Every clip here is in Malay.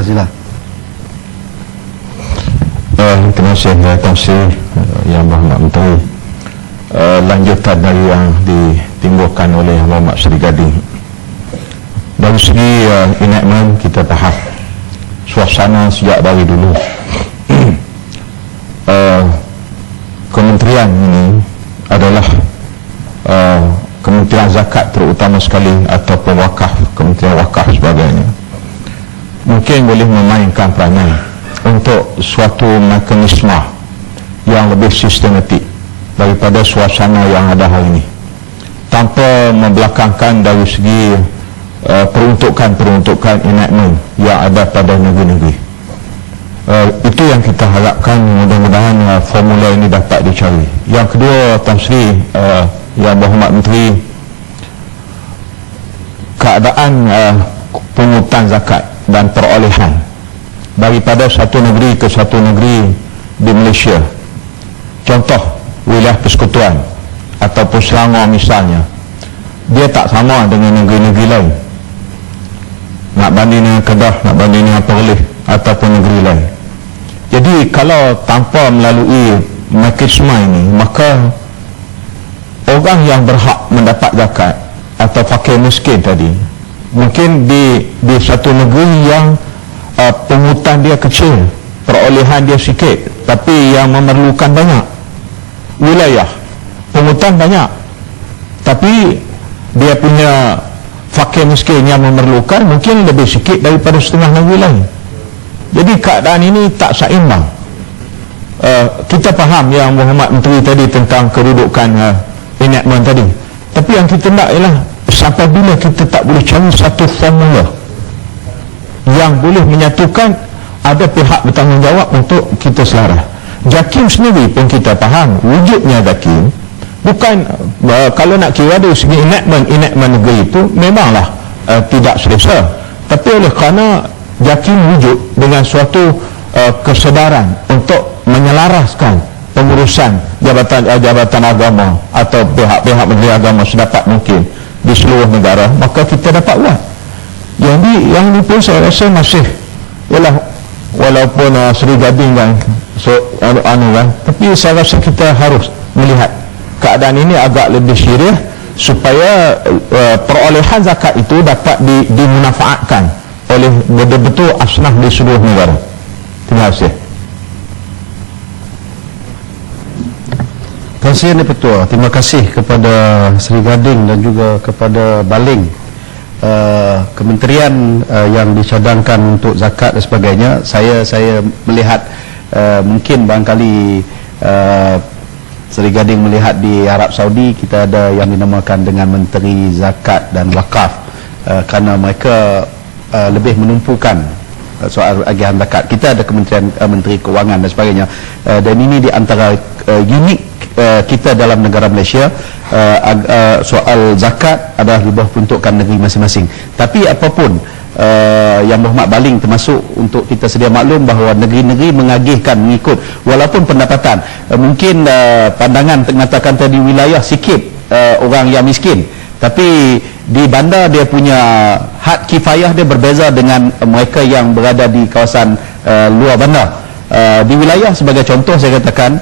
Sila. Terima kasih Tan Sri Yang Berhormat Menteri. Lanjutan dari yang ditimbulkan oleh Muhammad Sri Gading. Dari segi enactment, kita faham suasana sejak dari dulu. Kementerian ini adalah Kementerian Zakat terutama sekali, ataupun wakaf, Kementerian Wakaf sebagainya, mungkin boleh memainkan peranan untuk suatu mekanisme yang lebih sistematik daripada suasana yang ada hari ini, tanpa membelakangkan dari segi peruntukan enactment yang ada pada negeri-negeri. Itu yang kita harapkan, mudah-mudahan formula ini dapat dicari. Yang kedua, Tan Sri Yang Berhormat Menteri, keadaan pungutan zakat dan perolehan daripada satu negeri ke satu negeri di Malaysia, contoh wilayah persekutuan ataupun Selangor misalnya, dia tak sama dengan negeri-negeri lain. Nak banding dengan Kedah, nak banding dengan Perlis ataupun negeri lain. Jadi kalau tanpa melalui mekanisme ini, maka orang yang berhak mendapat zakat atau fakir miskin tadi, mungkin di satu negeri yang pungutan dia kecil, perolehan dia sikit, tapi yang memerlukan banyak. Wilayah pungutan banyak, tapi dia punya fakir miskin yang memerlukan mungkin lebih sikit daripada setengah negeri lain. Jadi keadaan ini tak seimbang. Kita faham yang Muhammad Menteri tadi tentang kedudukan enactment tadi, tapi yang kita nak ialah sampai bila kita tak boleh cari satu formula yang boleh menyatukan ada pihak bertanggungjawab untuk kita selaras. JAKIM sendiri pun kita faham wujudnya JAKIM bukan kalau nak kira dari segi enactment negeri itu memanglah tidak selesa, tapi oleh kerana JAKIM wujud dengan suatu kesedaran untuk menyelaraskan pengurusan jabatan agama atau pihak-pihak menteri agama sedapat mungkin di seluruh negara, maka kita dapat buat. Jadi yang ini pun saya rasa masih ialah, walaupun Sri Gading kan tapi saya rasa kita harus melihat keadaan ini agak lebih serius supaya perolehan zakat itu dapat dimanfaatkan oleh betul-betul asnaf di seluruh negara. Terima kasih. Terima kasih Yang Ketua. Terima kasih kepada Sri Gading dan juga kepada Baling, kementerian yang dicadangkan untuk zakat dan sebagainya. Saya melihat mungkin barangkali Sri Gading melihat di Arab Saudi kita ada yang dinamakan dengan Menteri Zakat dan Wakaf, kerana mereka lebih menumpukan soal agihan zakat. Kita ada Kementerian Menteri Kewangan dan sebagainya, dan ini di antara unik kita dalam negara Malaysia. Soal zakat adalah di bawah peruntukan negeri masing-masing. Tapi apapun, Yang Berhormat Baling termasuk untuk kita sedia maklum bahawa negeri-negeri mengagihkan mengikut walaupun pendapatan. Mungkin pandangan mengatakan tadi wilayah sikit orang yang miskin, tapi di bandar dia punya had kifayah dia berbeza dengan mereka yang berada di kawasan luar bandar. Di wilayah sebagai contoh saya katakan,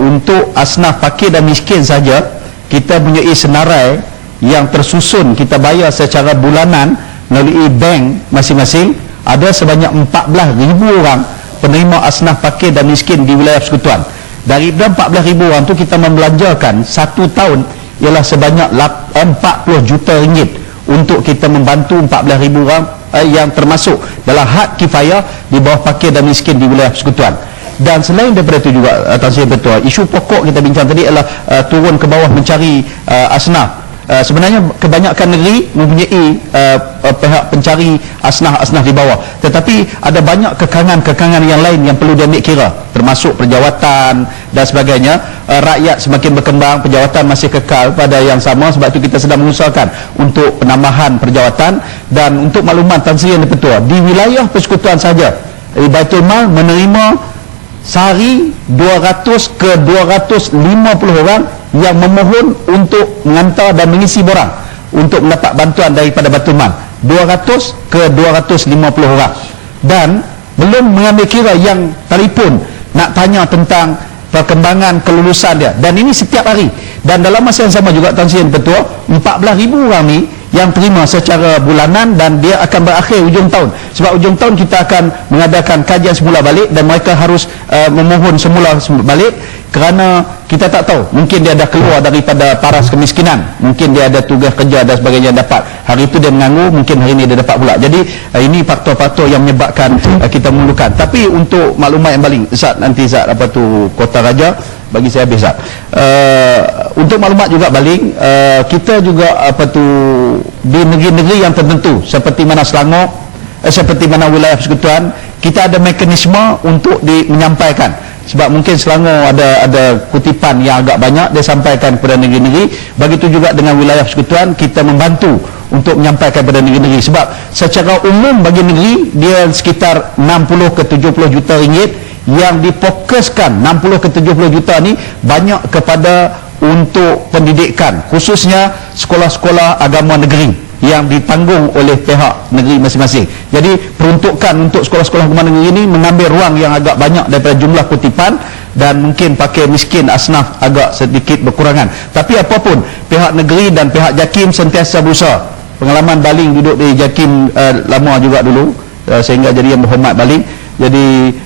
untuk asnaf fakir dan miskin saja kita punya senarai yang tersusun, kita bayar secara bulanan melalui bank masing-masing. Ada sebanyak 14,000 orang penerima asnaf fakir dan miskin di wilayah persekutuan. Dari 14,000 orang tu kita membelanjakan satu tahun ialah sebanyak 40 juta ringgit untuk kita membantu 14,000 orang yang termasuk dalam had kifayah di bawah fakir dan miskin di wilayah persekutuan. Dan selain daripada itu juga, Tan Sri Ketua, isu pokok kita bincang tadi adalah turun ke bawah mencari asnaf. Sebenarnya kebanyakan negeri mempunyai pihak pencari asnaf di bawah, tetapi ada banyak kekangan yang lain yang perlu diambil kira, termasuk perjawatan dan sebagainya. Rakyat semakin berkembang, perjawatan masih kekal pada yang sama, sebab itu kita sedang mengusahakan untuk penambahan perjawatan. Dan untuk makluman Tan Sri Yang Ketua, di wilayah persekutuan saja Baitul Mal menerima sehari 200 ke 250 orang yang memohon untuk mengantar dan mengisi borang untuk mendapat bantuan daripada Baitul Mal. 200 ke 250 orang. dan belum mengambil kira yang telefon nak tanya tentang perkembangan kelulusan dia, dan ini setiap hari. Dan dalam masa yang sama juga Tan Sri Ketua, 14,000 orang ni yang terima secara bulanan, dan dia akan berakhir hujung tahun. Sebab hujung tahun kita akan mengadakan kajian semula balik, dan mereka harus memohon semula balik, kerana kita tak tahu, mungkin dia dah keluar daripada paras kemiskinan, mungkin dia ada tugas kerja dan sebagainya dapat. Hari itu dia menganggur, mungkin hari ini dia dapat pula. Jadi ini faktor-faktor yang menyebabkan kita memerlukan. Tapi untuk maklumat yang paling Zat, nanti Zat apa tu Kota Raja bagi saya habis Zat. Untuk maklumat juga baling, kita juga apa tu di negeri-negeri yang tertentu seperti mana Selangor, seperti mana wilayah persekutuan, kita ada mekanisme untuk menyampaikan. Sebab mungkin Selangor ada kutipan yang agak banyak dia sampaikan kepada negeri-negeri. Begitu juga dengan wilayah persekutuan, kita membantu untuk menyampaikan kepada negeri-negeri. Sebab secara umum bagi negeri dia sekitar 60 ke 70 juta ringgit yang difokuskan. 60 ke 70 juta ni banyak kepada untuk pendidikan, khususnya sekolah-sekolah agama negeri yang ditanggung oleh pihak negeri masing-masing. Jadi peruntukan untuk sekolah-sekolah agama negeri ini mengambil ruang yang agak banyak daripada jumlah kutipan, dan mungkin pakai miskin asnaf agak sedikit berkurangan. Tapi apapun, pihak negeri dan pihak JAKIM sentiasa berusaha. Pengalaman baling duduk di JAKIM lama juga dulu, sehingga jadi yang berhormat baling. Jadi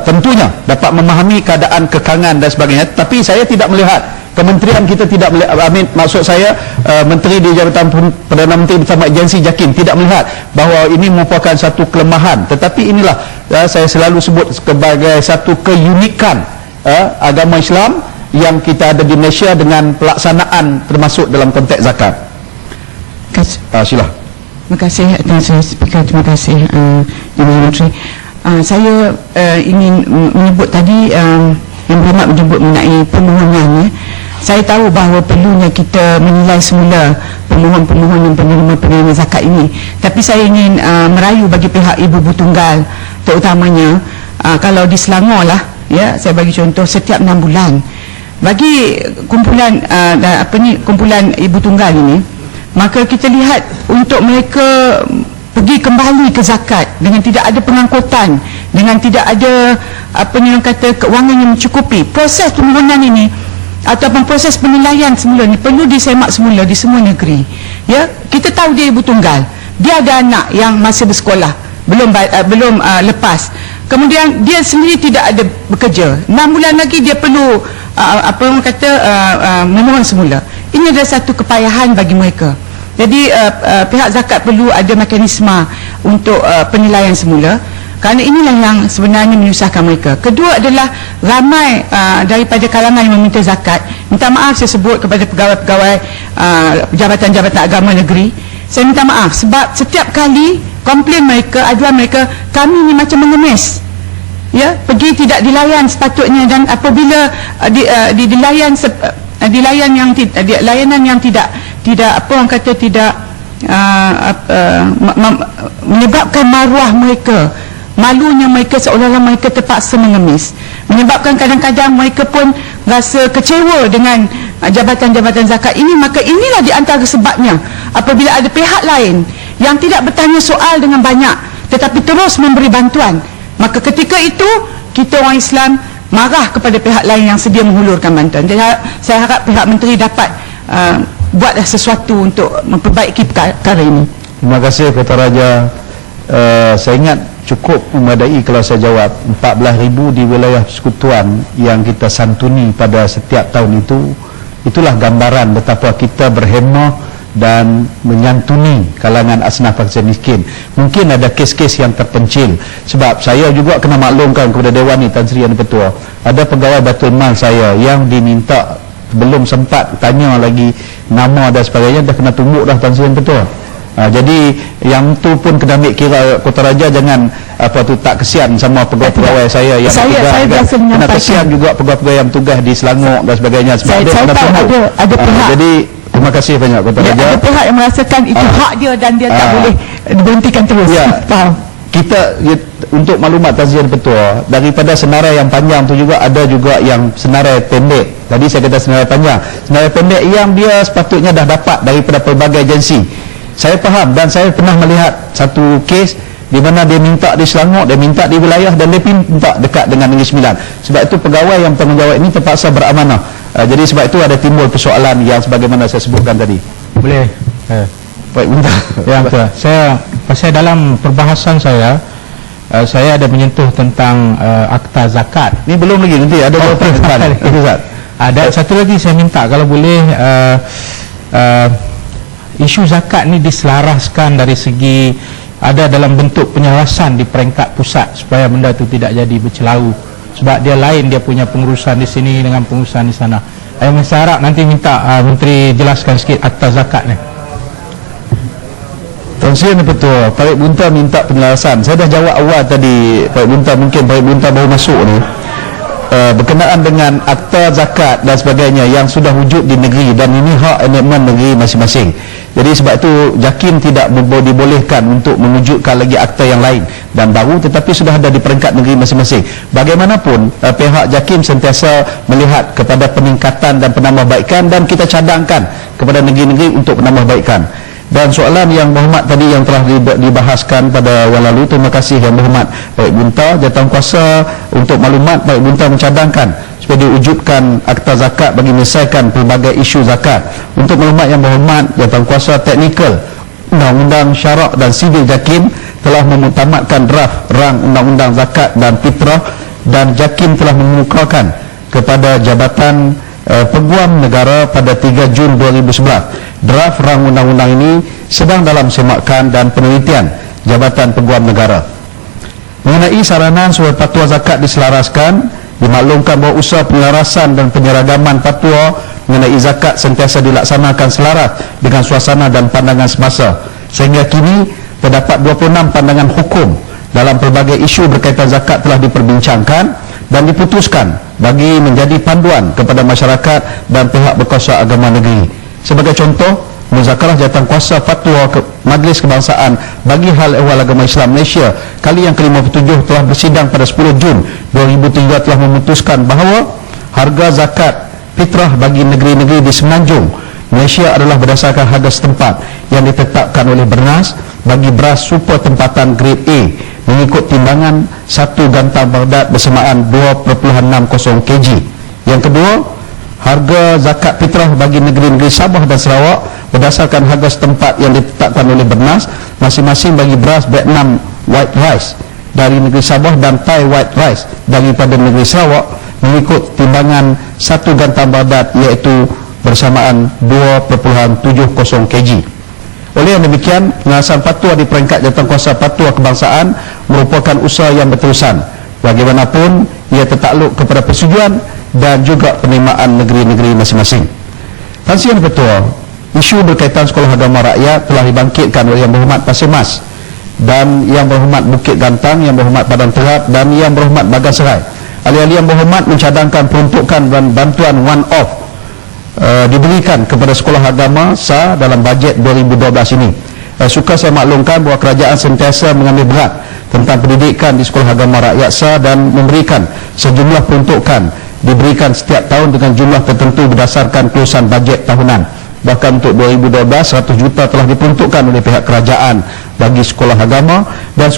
tentunya dapat memahami keadaan kekangan dan sebagainya. Tapi saya tidak melihat, kementerian kita tidak melihat, maksud saya menteri di Jabatan Perdana Menteri bersama agensi JAKIM tidak melihat bahawa ini merupakan satu kelemahan. Tetapi inilah saya selalu sebut sebagai satu keunikan agama Islam yang kita ada di Malaysia dengan pelaksanaan termasuk dalam konteks zakat. Sila. Terima kasih Tuan Speaker, terima kasih Yang Menteri. Saya ingin menyebut tadi yang berhormat menyebut mengenai permohonan. Saya tahu bahawa perlunya kita menilai semula pemohon-pemohon yang penerima zakat ini. Tapi saya ingin merayu bagi pihak ibu-ibu tunggal, terutamanya kalau di Selangor lah, ya, saya bagi contoh, setiap 6 bulan bagi kumpulan kumpulan ibu tunggal ini, maka kita lihat untuk mereka pergi kembali ke zakat dengan tidak ada pengangkutan, dengan tidak ada keuangan yang mencukupi. Proses permohonan ini ataupun proses penilaian semula ni perlu disemak semula di semua negeri. Ya, kita tahu dia ibu tunggal, dia ada anak yang masih bersekolah, belum lepas. Kemudian dia sendiri tidak ada bekerja. 6 bulan lagi dia perlu memohon semula. Ini adalah satu kepayahan bagi mereka. Jadi pihak zakat perlu ada mekanisme untuk penilaian semula, kerana inilah yang sebenarnya menyusahkan mereka. Kedua adalah ramai daripada kalangan yang meminta zakat. Minta maaf saya sebut kepada pegawai-pegawai jabatan-jabatan agama negeri. Saya minta maaf sebab setiap kali komplain mereka, aduan mereka, kami ni macam mengemis. Ya, pergi tidak dilayan sepatutnya, dan apabila layanan yang tidak menyebabkan maruah mereka, malunya mereka, seolah-olah mereka terpaksa mengemis, menyebabkan kadang-kadang mereka pun rasa kecewa dengan jabatan-jabatan zakat ini. Maka inilah di antara sebabnya apabila ada pihak lain yang tidak bertanya soal dengan banyak tetapi terus memberi bantuan, maka ketika itu kita orang Islam marah kepada pihak lain yang sedia menghulurkan bantuan. Jadi saya harap pihak menteri dapat buatlah sesuatu untuk memperbaiki perkara ini. Terima kasih Kota Raja. Saya ingat cukup memadai kalau saya jawab 14,000 di wilayah persekutuan yang kita santuni pada setiap tahun itu. Itulah gambaran betapa kita berhemah dan menyantuni kalangan asnaf fakir miskin. Mungkin ada kes-kes yang terpencil, sebab saya juga kena maklumkan kepada Dewan ni, Tan Sri Yang Ketua, ada pegawai Batul Mal saya yang diminta, belum sempat tanya lagi nama dan sebagainya, dah kena tumbuk dah Tan Sri Yang Ketua. Jadi yang tu pun kena ambil kira Kota Raja, jangan tak kesian sama pegawai-pegawai saya yang bertugas, kena kesian juga pegawai-pegawai yang bertugas di Selangor dan sebagainya, sebab dia kena tumbuk. Ada pihak, jadi terima kasih banyak Kota Raja. Ada pihak yang merasakan itu hak dia dan dia tak boleh diberhentikan terus. Ya, kita untuk maklumat Tan Sri Yang Ketua, daripada senarai yang panjang tu juga ada juga yang senarai pendek. Tadi saya kata senarai panjang, senarai pendek yang dia sepatutnya dah dapat daripada pelbagai agensi. Saya faham dan saya pernah melihat satu kes di mana dia minta di Selangor, dia minta di wilayah, dan dia minta dekat dengan Negeri Sembilan. Sebab itu pegawai yang bertanggungjawab ini terpaksa beramanah. Jadi sebab itu ada timbul persoalan yang sebagaimana saya sebutkan tadi. Boleh. Baik, bentar. Ya, betul. Saya dalam perbahasan saya ada menyentuh tentang akta zakat. Ini belum lagi, nanti ada jawapan depan. Itu Ustaz. Ada satu lagi saya minta kalau boleh isu zakat ni diselaraskan dari segi ada dalam bentuk penjelasan di peringkat pusat supaya benda itu tidak jadi bercelau, sebab dia lain, dia punya pengurusan di sini dengan pengurusan di sana. Saya harap nanti minta Menteri jelaskan sikit akta zakat ni. Tuan Sri, ini betul. Pak Bunta minta penjelasan. Saya dah jawab awal tadi, Pak Bunta, mungkin Pak Bunta baru masuk ni, berkenaan dengan akta zakat dan sebagainya yang sudah wujud di negeri, dan ini hak enakmen negeri masing-masing. Jadi sebab itu JAKIM tidak dibolehkan untuk mewujudkan lagi akta yang lain dan baru, tetapi sudah ada di peringkat negeri masing-masing. Bagaimanapun pihak JAKIM sentiasa melihat kepada peningkatan dan penambahbaikan, dan kita cadangkan kepada negeri-negeri untuk penambahbaikan. Dan soalan yang berhormat tadi yang telah dibahaskan pada yang lalu, terima kasih yang berhormat Baik Bunta. Jawatankuasa untuk maklumat, Baik Bunta mencadangkan supaya diwujudkan akta zakat bagi menyelesaikan pelbagai isu zakat. Untuk maklumat yang berhormat, Jawatankuasa teknikal Undang-Undang Syarak dan Sivil JAKIM telah memutamatkan draft rang Undang-Undang Zakat dan Fitrah, dan JAKIM telah mengemukakan kepada Jabatan Peguam Negara pada 3 Jun 2011. Draft rang undang-undang ini sedang dalam semakan dan penelitian Jabatan Peguam Negara. Mengenai saranan supaya fatwa zakat diselaraskan, dimaklumkan bahawa usaha penyelarasan dan penyeragaman fatwa mengenai zakat sentiasa dilaksanakan selaras dengan suasana dan pandangan semasa. Sehingga kini terdapat 26 pandangan hukum dalam pelbagai isu berkaitan zakat telah diperbincangkan dan diputuskan bagi menjadi panduan kepada masyarakat dan pihak berkuasa agama negeri. Sebagai contoh, muzakarah jawatankuasa fatwa Majlis Kebangsaan bagi hal ehwal agama Islam Malaysia kali yang ke-57 telah bersidang pada 10 Jun 2003 telah memutuskan bahawa harga zakat fitrah bagi negeri-negeri di Semenanjung Malaysia adalah berdasarkan harga setempat yang ditetapkan oleh Bernas bagi beras super tempatan grade A mengikut timbangan 1 gantang Baghdad bersamaan 2.60 kg. Yang kedua, harga zakat fitrah bagi negeri-negeri Sabah dan Sarawak berdasarkan harga setempat yang ditetapkan oleh Bernas masing-masing bagi beras Vietnam white rice dari negeri Sabah dan Thai white rice daripada negeri Sarawak mengikut timbangan 1 gantang Baghdad iaitu bersamaan 2.70 kg. Oleh yang demikian, pengasahan fatwa di peringkat Jawatankuasa Fatwa Kebangsaan merupakan usaha yang berterusan. Bagaimanapun, ia tertakluk kepada persetujuan dan juga penerimaan negeri-negeri masing-masing. Tan Sri Yang Ketua, isu berkaitan sekolah agama rakyat telah dibangkitkan oleh Yang Berhormat Pasir Mas dan Yang Berhormat Bukit Gantang, Yang Berhormat Padang Terap dan Yang Berhormat Bagan Serai. Ahli-ahli Yang Berhormat mencadangkan peruntukan dan bantuan one-off diberikan kepada sekolah agama SAR dalam bajet 2012 ini. Suka saya maklumkan bahawa kerajaan sentiasa mengambil berat tentang pendidikan di sekolah agama rakyat SAR dan memberikan sejumlah peruntukan diberikan setiap tahun dengan jumlah tertentu berdasarkan kelulusan bajet tahunan. Bahkan untuk 2012 100 juta telah diperuntukkan oleh pihak kerajaan bagi sekolah agama, dan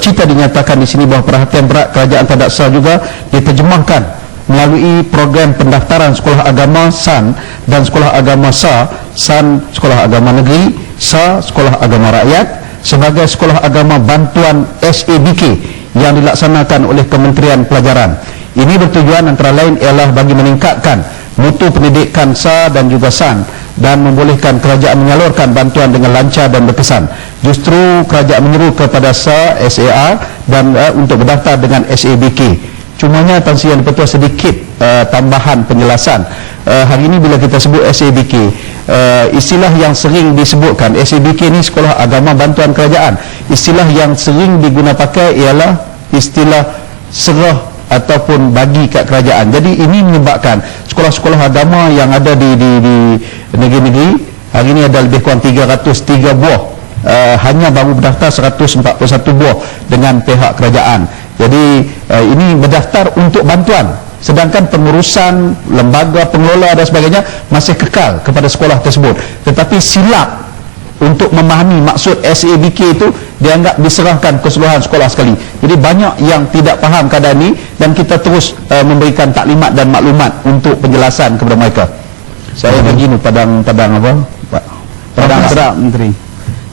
cita dinyatakan di sini bahawa perhatian berat kerajaan terhadap SAR juga diterjemahkan melalui program pendaftaran sekolah agama SAN dan sekolah agama SAR, SAN sekolah agama negeri, SAR sekolah agama rakyat sebagai sekolah agama bantuan SABK yang dilaksanakan oleh Kementerian Pelajaran. Ini bertujuan antara lain ialah bagi meningkatkan mutu pendidikan SAR dan juga SAN dan membolehkan kerajaan menyalurkan bantuan dengan lancar dan berkesan. Justru kerajaan menyeru kepada SAR, SAR dan untuk berdaftar dengan SABK. Cumanya Tan Sri Yang Ketua sedikit tambahan penjelasan. Hari ini bila kita sebut SABK, istilah yang sering disebutkan SABK ni sekolah agama bantuan kerajaan. Istilah yang sering diguna pakai ialah istilah serah ataupun bagi kat kerajaan. Jadi ini menyebabkan sekolah-sekolah agama yang ada di negeri-negeri hari ini ada lebih kurang 303 buah, hanya baru berdaftar 141 buah dengan pihak kerajaan. Jadi ini berdaftar untuk bantuan, sedangkan pengurusan lembaga pengelola dan sebagainya masih kekal kepada sekolah tersebut. Tetapi silap untuk memahami maksud SABK itu dianggap diserahkan keseluruhan sekolah sekali. Jadi banyak yang tidak faham keadaan ini dan kita terus memberikan taklimat dan maklumat untuk penjelasan kepada mereka. Saya bagi ni padang apa? Padang Serap Menteri.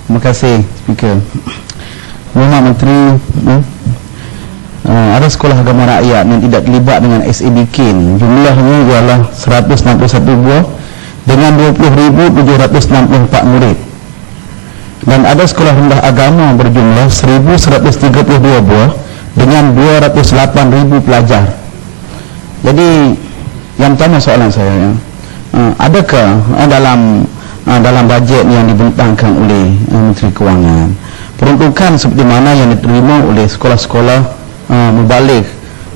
Terima kasih Speaker. Mohon Menteri, ada sekolah agama rakyat yang tidak terlibat dengan SABK ni. Jumlahnya ialah 161 buah dengan 20,764 murid. Dan ada sekolah rendah agama berjumlah 1,132 buah dengan 208,000 pelajar. Jadi yang pertama soalan saya, adakah dalam bajet yang dibentangkan oleh Menteri Kewangan peruntukan seperti mana yang diterima oleh sekolah-sekolah mubalik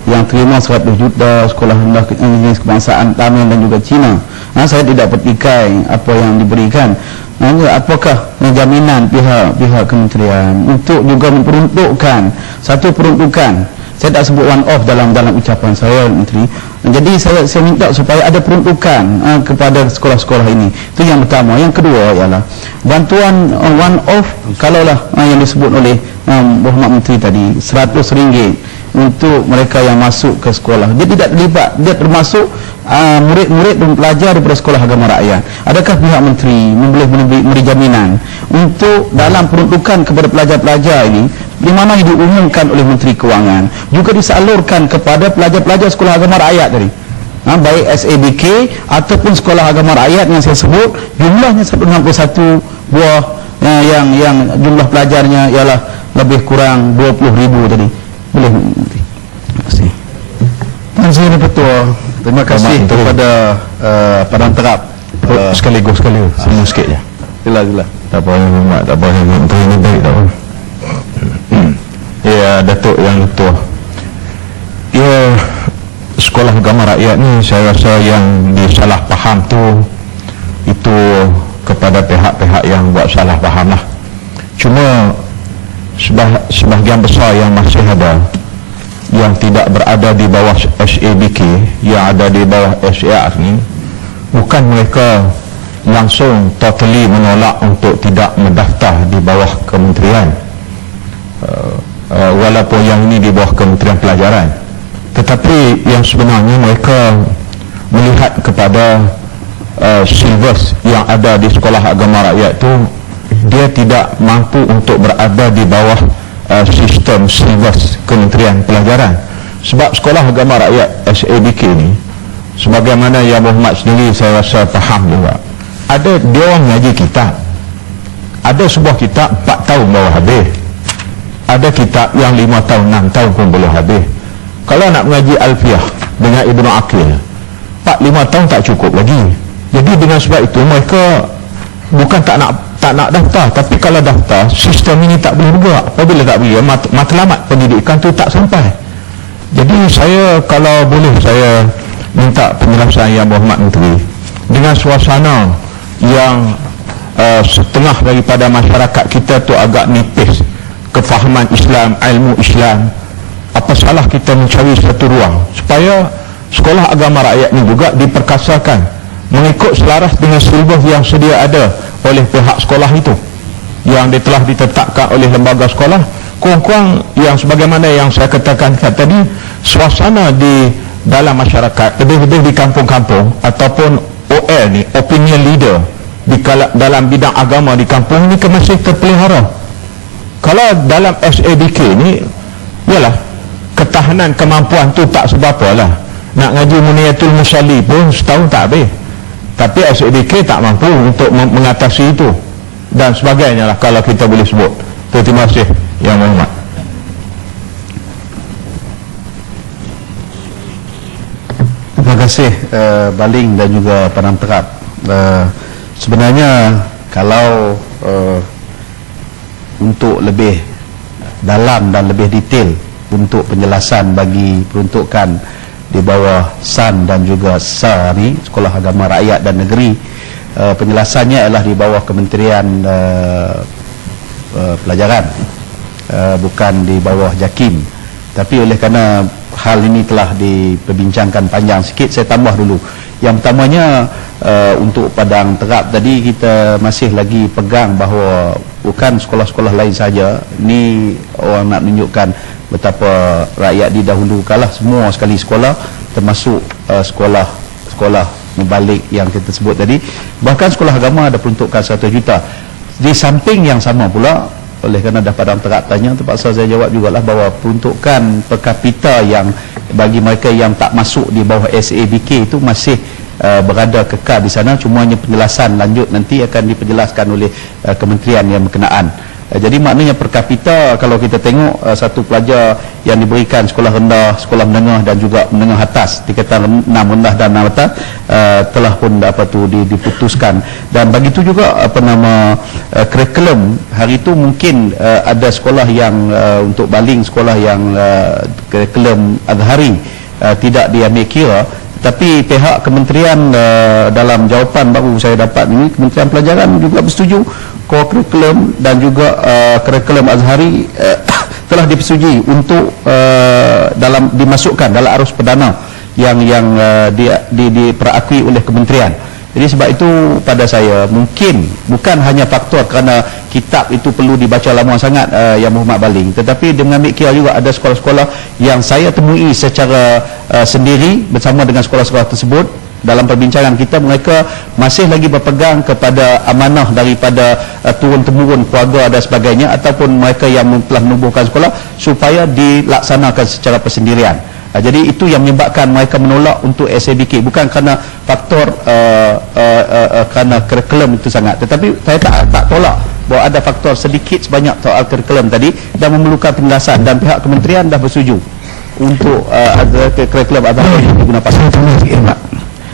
yang terima 100 juta, sekolah rendah jenis kebangsaan Tamil dan juga Cina? Saya tidak petikai apa yang diberikan. Apakah jaminan pihak kementerian untuk juga memperuntukkan satu peruntukan? Saya tak sebut one off dalam ucapan saya, Menteri. Jadi saya minta supaya ada peruntukan kepada sekolah-sekolah ini. Itu yang pertama. Yang kedua ialah bantuan one off, kalaulah yang disebut oleh Muhammad Menteri tadi, RM100 untuk mereka yang masuk ke sekolah. Dia tidak terlibat, dia termasuk murid-murid dan pelajar daripada sekolah agama rakyat. Adakah pihak menteri boleh memberi jaminan untuk dalam peruntukan kepada pelajar-pelajar ini, di mana yang diumumkan oleh Menteri Kewangan, juga disalurkan kepada pelajar-pelajar sekolah agama rakyat tadi, baik SABK ataupun sekolah agama rakyat yang saya sebut, jumlahnya 161 buah, yang jumlah pelajarnya ialah lebih kurang 20,000 tadi. Boleh Menteri? Terima kasih. Tuan Sri Ketua, terima kasih kepada Padang Terap. Sekaligus semua sikit je. Sila. Tak apa Mak, tak apa Menteri ni baik tak apa. Ya, Datuk Yang Ketua. Ya, sekolah agama rakyat ni saya rasa yang disalah faham tu itu kepada pihak-pihak yang buat salah faham lah. Cuma sebahagian besar yang masih ada yang tidak berada di bawah SABK, yang ada di bawah SAR ni, bukan mereka langsung totally menolak untuk tidak mendaftar di bawah kementerian, walaupun yang ini di bawah Kementerian Pelajaran, tetapi yang sebenarnya mereka melihat kepada silabus yang ada di sekolah agama rakyat tu, dia tidak mampu untuk berada di bawah sistem silabus Kementerian Pelajaran. Sebab sekolah agama rakyat SABK ni, sebagaimana Yang Berhormat sendiri saya rasa faham juga, ada dia orang mengaji kitab, ada sebuah kitab 4 tahun baru habis, ada kitab yang 5 tahun 6 tahun pun belum habis. Kalau nak mengaji Alfiah dengan Ibnu Aqil, 4-5 tahun tak cukup lagi. Jadi dengan sebab itu mereka bukan tak nak daftar, tapi kalau daftar sistem ini tak boleh bergerak. Apabila tak boleh, matlamat pendidikan tu tak sampai. Jadi saya, kalau boleh, saya minta penjelasan Yang Berhormat Menteri dengan suasana yang setengah daripada masyarakat kita tu agak nipis kefahaman Islam, ilmu Islam. Apa salah kita mencari satu ruang supaya sekolah agama rakyat ni juga diperkasakan mengikut selaras dengan silabus yang sedia ada oleh pihak sekolah itu, yang telah ditetapkan oleh lembaga sekolah. Kurang-kurang yang sebagaimana yang saya katakan tadi, suasana di dalam masyarakat, lebih-lebih di kampung-kampung ataupun OL ni, opinion leader dalam bidang agama di kampung ni masih terpelihara. Kalau dalam SABK ni, yalah, ketahanan kemampuan tu tak seberapa lah. Nak ngaji Muniyatul Musalli pun setahun tak habis, tapi SABK tak mampu untuk mengatasi itu dan sebagainya lah, kalau kita boleh sebut. Terima kasih Yang Berhormat. Terima kasih Baling dan juga Padang Terap. Sebenarnya kalau untuk lebih dalam dan lebih detail untuk penjelasan bagi peruntukan di bawah SAN dan juga SAR ni, Sekolah Agama Rakyat dan Negeri, penjelasannya adalah di bawah Kementerian Pelajaran, bukan di bawah JAKIM. Tapi oleh kerana hal ini telah diperbincangkan panjang sikit, saya tambah dulu. Yang pertamanya untuk Padang Terap tadi kita masih lagi pegang bahawa bukan sekolah-sekolah lain saja. Ni orang nak menunjukkan betapa rakyat didahulukanlah semua sekali sekolah, termasuk sekolah membalik yang kita sebut tadi. Bahkan sekolah agama ada peruntukan 1 juta. Di samping yang sama pula, oleh kerana dah Padang Terap tanya, terpaksa saya jawab jugalah bahawa peruntukan per kapita yang bagi mereka yang tak masuk di bawah SABK itu masih berada kekal di sana. Cumanya penjelasan lanjut nanti akan diperjelaskan oleh kementerian yang berkenaan. Jadi maknanya per kapita kalau kita tengok satu pelajar yang diberikan sekolah rendah, sekolah menengah dan juga menengah atas, tingkatan 6 rendah dan 6 atas telah pun diputuskan. Dan begitu juga kurikulum hari itu mungkin ada sekolah yang untuk baling sekolah yang kurikulum Azhari tidak diambil kira. Tapi pihak kementerian dalam jawapan baru saya dapat ini, Kementerian Pelajaran juga bersetuju kurikulum dan juga kurikulum Azhari telah dipersetujui untuk dimasukkan dalam arus perdana yang diperakui oleh kementerian. Jadi sebab itu pada saya mungkin bukan hanya faktor kerana kitab itu perlu dibaca lama sangat yang Muhammad Baling, tetapi dengan kira juga ada sekolah-sekolah yang saya temui secara sendiri bersama dengan sekolah-sekolah tersebut. Dalam perbincangan kita, mereka masih lagi berpegang kepada amanah daripada turun-temurun keluarga dan sebagainya, ataupun mereka yang telah menubuhkan sekolah supaya dilaksanakan secara persendirian. Jadi itu yang menyebabkan mereka menolak untuk SABK, bukan kerana faktor kerana kurikulum itu sangat, tetapi saya tak tolak bahawa ada faktor sedikit sebanyak soal kurikulum tadi dan memerlukan penjelasan, dan pihak kementerian dah bersetuju untuk kurikulum Azhar digunakan.